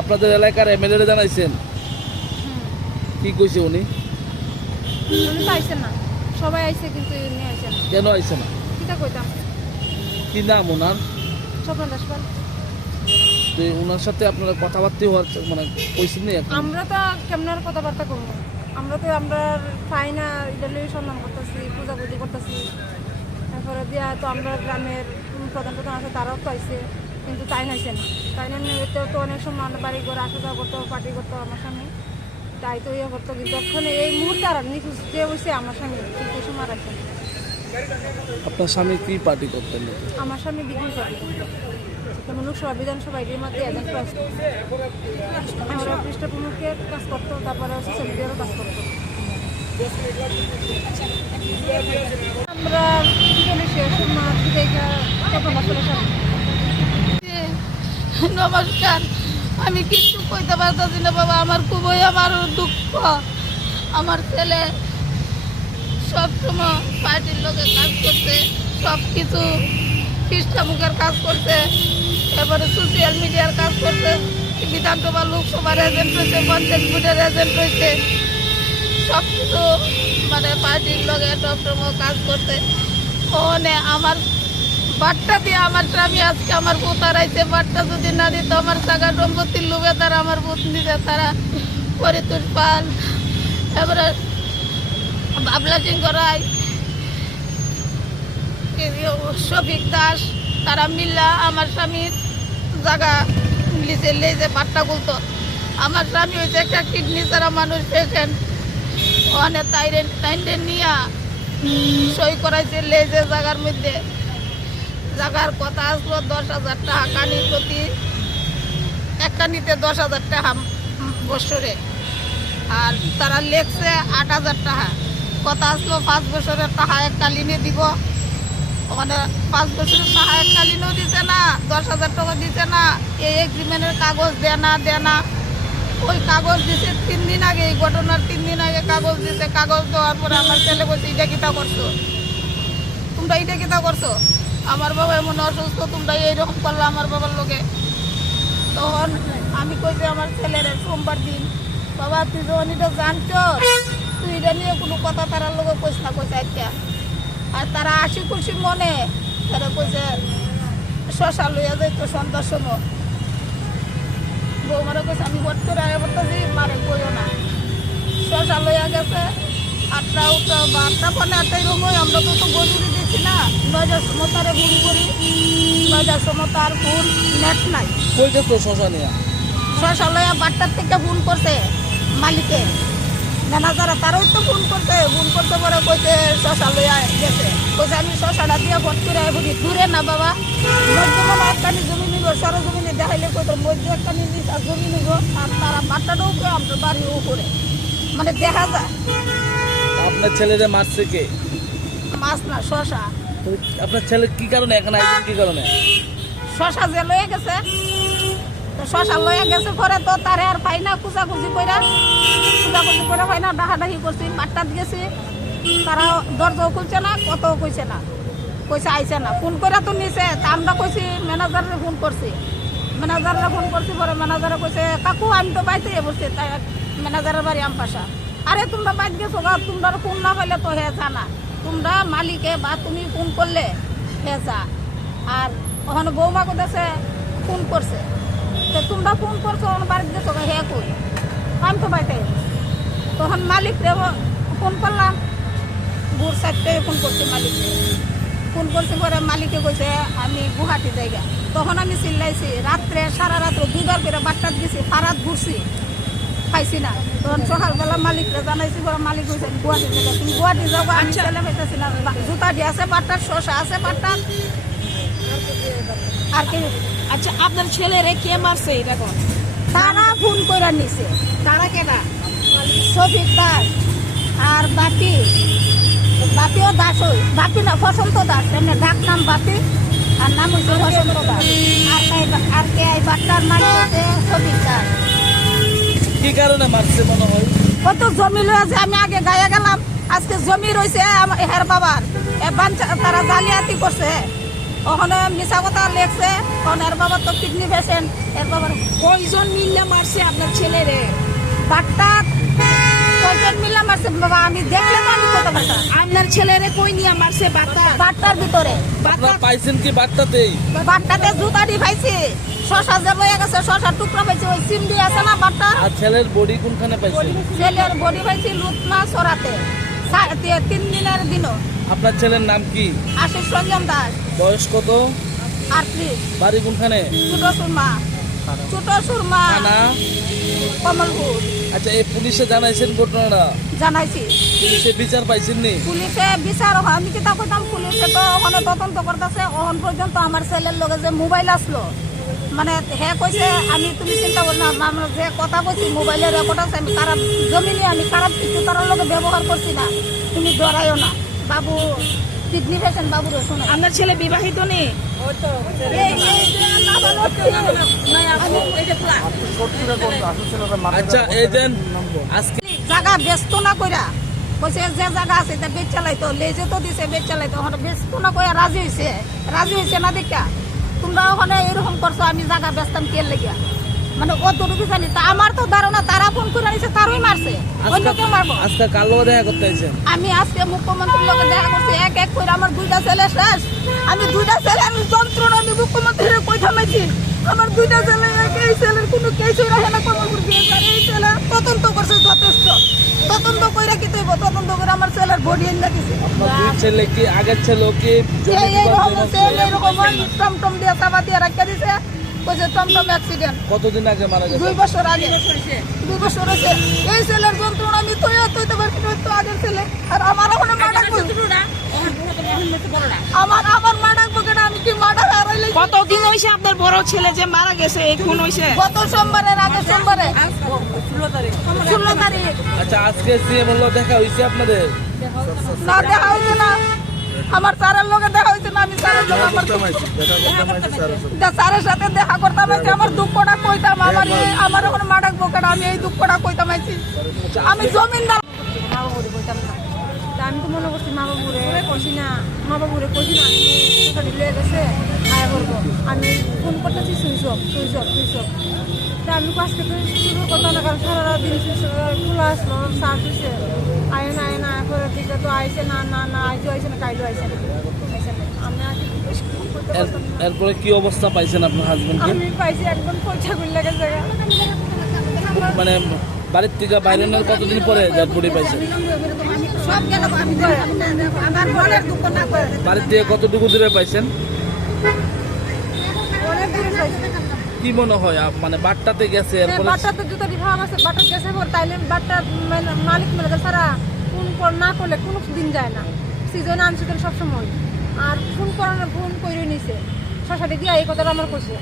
আপনাদের এলাকার এমএলএ জানাইছেন? কি কইছে উনি? আইছে না, সবাই আইছে কিন্তু উনি আইছে না। কেন আইছে না? কিটা কইতাম? কি নাম ওনার? স্বপন দাস পাল। তো ওনার সাথে আপনারা কথাবার্তা হওয়ার মানে কইছেন না? আমরা তো কেমন কথাবার্তা করবো? আমরা তো আমরা ফাইনা ইডালির সম্মান করতেছি, পূজাপুজি করতেছি। তারপরে দিয়া তো আমরা গ্রামের প্রধান আছে, তারাও তো আইছে, কিন্তু তাই নাইছে না। তাই না তো অনেক সময় আমরা বাড়ি ঘরে আসা যাওয়া করতো, পার্টি করতো আমার স্বামী, তাই তো ইয়ে করতো। কিন্তু ওখানে এই মুহূর্তে আর নিখোঁজ যে হয়েছে আমার স্বামী, কিন্তু এই সময় রাখেন। আপনার স্বামী কি পার্টি করতেন? আমার স্বামী বিক্রি পার্টি করতো, যেমন লোকসভা বিধানসভা এটির মধ্যে এজেন্ট কাজ করতো, পৃষ্ঠ প্রমুখের কাজ করতো, তারপরে সোশ্যাল মিডিয়ারও কাজ করতো। আমরা নমস্কার, আমি কিছু কইতে পারতেছি না বাবা। আমার খুবই আমার দুঃখ। আমার ছেলে সবসময় পার্টির লোকের কাজ করছে, সব কিছু খ্রিস্টামুখের কাজ করছে, এবারে সোশ্যাল মিডিয়ার কাজ করছে, বিধানসভা লোকসভার এজেন্ট হয়েছে, পঞ্চায়েত বোর্ডের এজেন্ট হয়েছে, সব কিছু মানে পার্টির লোকে সবসময় কাজ করছে। ওখানে আমার বাট্টা দিয়ে আমার স্বামী আজকে আমার ভূত হারাইছে। বাট্টা যদি না দিত আমার টাকা সম্পত্তির লোভে তারা আমার ভূত নিতে, তারা পরিতোষ পাল, এবারে বাবলা সিংহ রায়, শফিক দাস, তারা মিল্লা আমার স্বামীর জায়গা লিজে লেজে বাট্টা গুলতো। আমার স্বামী হয়েছে একটা কিডনি ছাড়া মানুষ, পেশেন্ট। ওখানে তাইরে নিয়ে সই করাইছে লেজে জায়গার মধ্যে। জায়গার কথা আসলো 10,000 টাকা কানি প্রতি, এক কানিতে 10,000 টাকা বছরে, আর তারা লেখছে 8,000 টাকা। কথা আসলো 5 বছরের টাকা এক কালিনে দিব। ওখানে 5 বছরের টাকা এক কালিনেও দিছে না, 10,000 টাকা দিছে না। এই এগ্রিমেন্টের কাগজ দেয় না। ওই কাগজ দিছে 3 দিন আগে, এই ঘটনার 3 দিন আগে কাগজ দিছে। কাগজ দেওয়ার পরে আমার ছেলে বলছে, এটা কিতা করছো তোমরা, এটা কিতা করছো? আমার বাবা এমন অসুস্থ, তোমরা এইরকম করলো আমার বাবার লোকে। তখন আমি কইছি আমার ছেলের সোমবার দিন, বাবা তুই যখন এটা জানছ, তুই এটা নিয়ে কোনো কথা তারার লোকে কইস না, কইছে আচ্ছা। আর তারা খুশি মনে তারা কইছে শশা লইয়া যাইতো সন্ধ্যার সময়। বৌমারা কইছে আমি ভোট করে আগে বলতেছি, মারে কইও না। শশা লইয়া গেছে 8টা 8টা রুমই। আমরা তো গরুরি দিচ্ছি না, 9টার সময় তারে ফোন করি, 9টার সময় তার ফোন নেট নাই। শশা লইয়া 12টার থেকে ফোন করছে মালিকে, ম্যানেজারে, তারাও তো ফোন করতে পরে কইছে শশা লইয়া গেছে। কইছে আমি শশাটা দিয়ে ভোট করে বলি, দূরে না বাবা, মধ্যে মানে একখানি জমি নিব, সরজমিনে দেখাইলে কইতো মধ্যে একখানি জমি নিব। আর তারা 12টাটাও করে আমরা বাড়িও করে, মানে দেখা যায়। আপনার ছেলেরে মারছে কে? মাছ না, শশা। আপনার ছেলে কি কারণে এখানে আইছেন? কি কারণে? শশা যে লয়ে গেছে, তো শশা লয়ে গেছে পরে তো তারে আর পাই না, কুচাকুচি কইরা পাই না, ডাহাডাহি করছি, বাট্টাত গেছি। তারা দরজাও খুলছে না, কতও কইছে না, কইছে আইছে না। ফোন করে তো নিছে, তা আমরা কইছি ম্যানেজারে ফোন করছি। পরে ম্যানেজারে কইছে কাকু আমি তো বাইতে বসছি, তাই ম্যানেজারের বাড়ি আমপাশা। আরে তোমরা বাইতে গেছো, তোমরা ফোন না পাইলে তো হে জানা, তোমরা মালিকে বা তুমি ফোন করলে হে যা। আর ওখানে বৌমা কোথাছে ফোন করছে, তো তোমরা ফোন করছো বাড়িতে গেছো, হে কই আমি তো বাইতে। তখন মালিকরে ফোন করলাম, ভোর 4টায় ফোন করছি মালিককে। ফোন করছি পরে মালিকে কইছে আমি গুয়াহাটি জায়গা। তখন আমি চিল্লাইছি, রাত্রে সারা রাত্র 2বার করে বাট্টাত গেছি, পাড়াত ঘুরছি, পাইছি না। তখন সকালবেলা মালিকরে জানাইছি, পরে মালিক কইছে গুয়াহাটি জায়গা, তুমি গুয়াহাটি যাবো, আমি ছেলে পাইতেছি না। জুতা দিয়ে আছে বাট্টার, শশা আছে বাট্টার, আর কি। আচ্ছা, আপনার ছেলেরে কে মারছে এটা কোন? তারা ফোন করে নিছে। তারা কেনা? শফিক দাস আর বাপি বাপিও দাস হই বাপি না বসন্ত দাস এমনি ডাক নাম বাপি আর নাম হচ্ছে বসন্ত দাস আর কে এই বাচ্চার মানে হচ্ছে সবিক দাস। কি কারণে মারছে মনে হয়? কত জমি লয়ে যে আমি আগে গায়ে গেলাম, আজকে জমি রয়েছে হের বাবার তারা জালিয়াতি করছে, ওখানে মিশা কথা লেখছে। কারণ এর বাবার তো কিডনি পেশেন্ট, এর বাবার কয়জন মিললে মারছে আপনার ছেলেরে? বাট্টা কয়জন মিলে মারছে বাবা, আমি দেখলে তো আমি কত বাট্টা আপনার ছেলেরে কই নিয়ে মারছে? বাতা বাট্টার ভিতরে আপনারা পাইছেন কি বার্তাতেই? বাট্টাতে জুতা দি পাইছি, শশা যে লয়ে গেছে শশার টুকরা পাইছি, ওই চিমড়ি আছে না বাট্টার, আর ছেলের বডি কোনখানে পাইছেন? ছেলের বডি পাইছি লুতনা সরাতে 3 দিনের দিনও। আপনার ছেলের নাম কি? আশিস রঞ্জন দাস, বয়স কত? 38, বাড়ি কোনখানে? ছোট সুরমা থানা? কমলপুর। আচ্ছা, এই পুলিশে জানাইছেন ঘটনাটা? জানাইছি পুলিশে বিচার পাইছেন নি? পুলিশে বিচার আমি কি তা কইতাম, পুলিশে তো ওখানে তদন্ত করতেছে। ওখান পর্যন্ত আমার ছেলের লগে যে মোবাইল আসলো, মানে হে কইছে আমি তুমি চিন্তা কর না, আমরা যে কথা কইছি মোবাইলে রেকর্ড আছে, আমি খারাপ জমি নিয়ে আমি খারাপ কিছু তার লগে ব্যবহার করছি না, তুমি ডরাইও না। বাবু কিডনি পেশেন্ট, বাবু রে শুনে আপনার ছেলে বিবাহিত নেই? আচ্ছা, এই দেন আজকে জায়গা ব্যস্ত না কইরা কইছে যে জায়গা আছে তা বেচ চালাইতো, লেজে তো দিছে বেচ চালাইতো, ওখানে ব্যস্ত না কইরা রাজি হয়েছে না দেখা তোমরা ওখানে এরকম করছো, আমি জায়গা ব্যস্তাম কে লেগিয়া, মানে অতটুকু জানি। তা আমার তো ধারণা তারা ফোন করে নিছে, তারই মারছে, অন্য কেউ মারবো। আজকে কার লগে দেখা করতে আইছেন? আমি আজকে মুখ্যমন্ত্রীর লগে দেখা করছি, এক এক করে আমার 2টা ছেলে শেষ। আমি 2টা ছেলে আমি যন্ত্রণা, আমি মুখ্যমন্ত্রীর কই থামাইছি, আমার 2টা ছেলে এই ছেলের কোনো কেসই রাখে না, কর্মপুর দিয়ে এই ছেলে তদন্ত করছে যথেষ্ট, তদন্ত কইরা কি তৈব, তদন্ত করে আমার ছেলের বডি এনে দিছে। আপনার দুই ছেলে কি আগের ছেলে কি জমি বিবাদ হয়েছে? এইরকম টমটম দিয়ে চাপা দিয়ে রাখা দিছে, কইছে টমটম অ্যাক্সিডেন্ট। কতদিন আগে মারা গেছে? 2 বছর আগে, 2 বছর হয়েছে। এই ছেলের যন্ত্রণা আমি তৈতে পারছি না, তো আগের ছেলে। আর আমার ওখানে মাডাক আমার মাডাক বকেটা আমি কি মাডাক হারাইলে। কতদিন হয়েছে আপনার বড় ছেলে যে মারা গেছে, এই খুন হয়েছে? গত সোমবারের আগে সোমবারে 16 তারিখ। আচ্ছা, আজকে সিএম হলো দেখা হয়েছে আপনাদের? না দেখা হয়েছে না, আমার স্যারের লগে দেখা হয়েছে না, আমি স্যারের লগে স্যারের সাথে দেখা করতাম আইছি, আমার দুঃখটা কইতাম, আমার ওখানে মাডাক বকেটা আমি এই দুঃখটা কইতাম আইছি। আমি জমিনদার মা বাবুরে কইতাম না, তা আমি তো মনে করছি মা বাবুরে কইছি না, মা বাবুরে কইছি না আমি লেগে গেছে আয়া করবো, আমি ফোন করতেছি সুইচ অফ। তা আমি আজকে তো শুরু করতাম না, কারণ সারা দিন খোলা আসলো, সার দিছে আয় না করে দিকে তো আইসে না আইসে না, কাইলো আইসে না, আমি আসি এরপরে কি অবস্থা পাইছেন আপনার হাজবেন্ডকে? আমি পাইছি একদম পয়সা গুলো গেছে, মানে বাড়ির থেকে বাইরে নেওয়ার কতদিন পরে যার বডি পাইছেন? সব গেল আমি আমার মনের দুঃখ না করে বাড়ির থেকে কতটুকু দূরে পাইছেন? অনেক দূরে পাইছি। কি মনে হয় মানে বাট্টাতে গেছে এরপরে? বাটাতে জুতো দিতে আছে, বাটা গেছে পর তাইলে বাটার মালিক মেলে সারা ফোন না করলে কোনো দিন যায় না, সিজন আনছিলেন সবসময়, আর ফোন করে নিছে শশাটি দিয়া এই কথাটা আমার কইছে।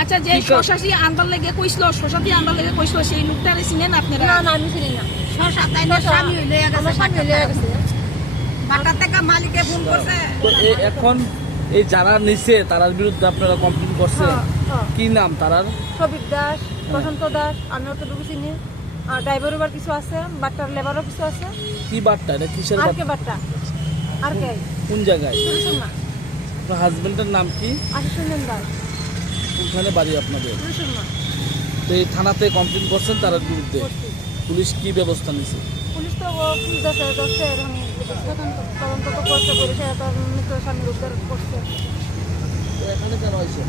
আচ্ছা, যে শশাশি আন্দার লেগে কইছিল, শশাটি আন্দার লেগে কইছিল, সেই লোকটারে চিনেন আপনারা? না আমি চিনি না, শশা তাই না স্বামী হইলে আমার স্বামী লইয়া গেছে, বাটা থেকে মালিকে ফোন করছে। তো এখন এই যারা নিছে তার বিরুদ্ধে আপনারা কমপ্লেন করছেন, হ্যাঁ। কি নাম তারার? সবিক দাস, বসন্ত দাস, আমি অতটুকু চিনি, আর ড্রাইভারও বার কিছু আছে, বাট্টার লেবারও কিছু আছে। কি বাট্টা? এটা কিসের আর বাট্টা? কে বাট্টা আর কে কোন জায়গায়? সুরসুরমা, আপনার হাজবেন্ডের নাম কি? আশিস রঞ্জন দাস, কোনখানে বাড়ি আপনাদের? সুরসুরমা। তো এই থানাতে কমপ্লেন করছেন তার বিরুদ্ধে, করছি। পুলিশ কি ব্যবস্থা নিছে? পুলিশ তো পুলিশ দশে এরকম তদন্ত তো করছে, পুলিশে তো মৃত স্বামীর উদ্ধার করছে। তো এখানে কেন হয়েছে?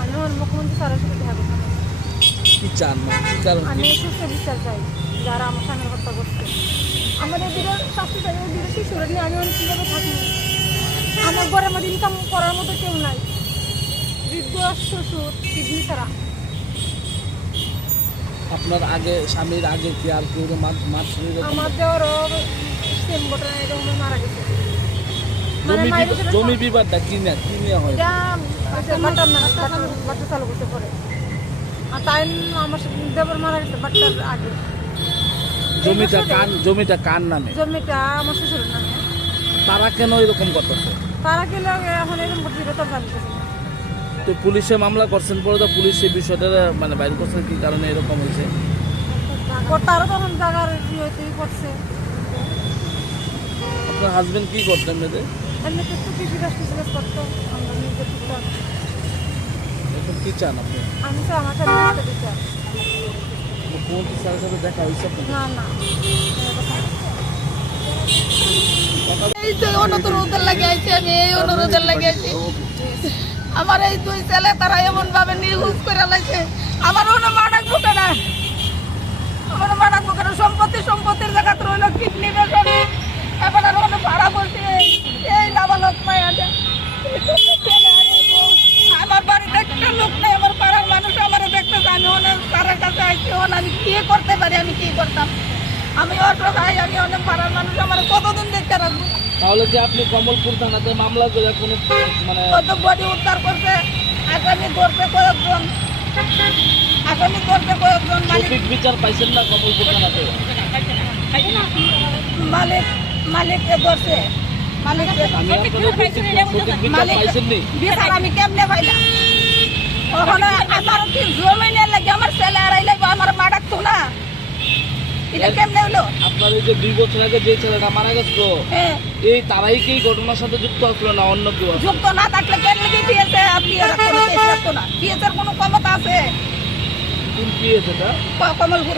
আমি আমার মুখ্যমন্ত্রী স্যারের সাথে দেখা করতাম, কি চান, কি কারণ? আমি সুস্থ বিচার চাই যারা আমার স্বামীর হত্যা করছে। আমার এদিকে শাস্তি চাই, ওদিকে শিশুরা নিয়ে আমি অনেক কীভাবে থাকি, আমার ঘরে আমার ইনকাম করার মতো কেউ নাই, বৃদ্ধ শ্বশুর কিডনি ছাড়া। আপনার আগে স্বামীর আগে কি আর কেউ মারছিল? আমার দেওয়ারও সেম ঘটনা এরকম মারা গেছে, মানে মায়ের সাথে জমি বিবাদটা কি নিয়ে হয়? এটা বাচ্চা চালু করতে পারে, আর তাই আমার দেবর মারা গেছে বাচ্চার আগে। জমিটা কার নামে? জমিটা আমার শ্বশুরের নামে। তারা কেন এরকম করতেছে? তারা কি লাগে এখন এরকম করতে তোর জানতেছি না। তো পুলিশে মামলা করছেন পরে তো পুলিশ এই বিষয়টা মানে বাইর করছে কি কারণে এরকম হয়েছে? তারও তখন জায়গার তুই করছে আপনার হাজবেন্ড কি করতেন এমনিতে? এমনিতে একটু কৃষিকাজ টিসিকাজ করতো আমরা নিজে টুকটাক। এখন কি চান আপনি? আমি তো আমার সাথে দিতে মুখ্যমন্ত্রী স্যারের সাথে দেখা হয়েছে আপনার? না না এই তো অনুরোধের লাগে আইছি আমি, এই অনুরোধের লাগে আইছি। আমার এই দুই ছেলে তারা এমন ভাবে নির্ঘুষ করে লাইছে, আমার ওনা মাটাক বুকে না, আমার মাটাক বুকে না। সম্পত্তির জায়গা তো রইল কিডনি বেশন, এবার আর ওনা ভাড়া বলছে এই লাভালক মায়া। আমার বাড়িতে একটা লোক নেই, আমার পাড়ার মানুষ আমার দেখতেছে। আমি অনেক তারের কাছে আইছি, আমি কি করতে পারি, আমি কি করতাম। আমি অটো ভাই, আমি অনেক পাড়ার মানুষ, আমার কতদিন দেখতে রাখবো। তাহলে যে আপনি কমলপুর থানাতে মামলা করে কোনো মানে কত বডি উদ্ধার করছে, আসামি ধরছে কয়েকজন, মালিক সঠিক বিচার পাইছেন না কমলপুর থানাতে? মালিককে ধরছে, মালিককে আমি আপনাদের বলছি, সঠিক বিচার পাইছেন নি? বিচার আমি কেমনে পাইলাম? ওখানে আমার কি জমিনের লাগে আমার ছেলে আড়াই লাগবে, আমার মা ডাকতো না, এটা কেমনে হলো? আপনার এই যে 2 বছর আগে যে ছেলেটা মারা গেছিল, হ্যাঁ, এই তারাই কি এই ঘটনার সাথে যুক্ত আসলো না অন্য কেউ? যুক্ত না থাকলে কেমনে কি দিয়েছে? আপনি রাখতো না, দিয়েছে কোনো ক্ষমতা আছে? কি হয়েছে এটা? কমলপুর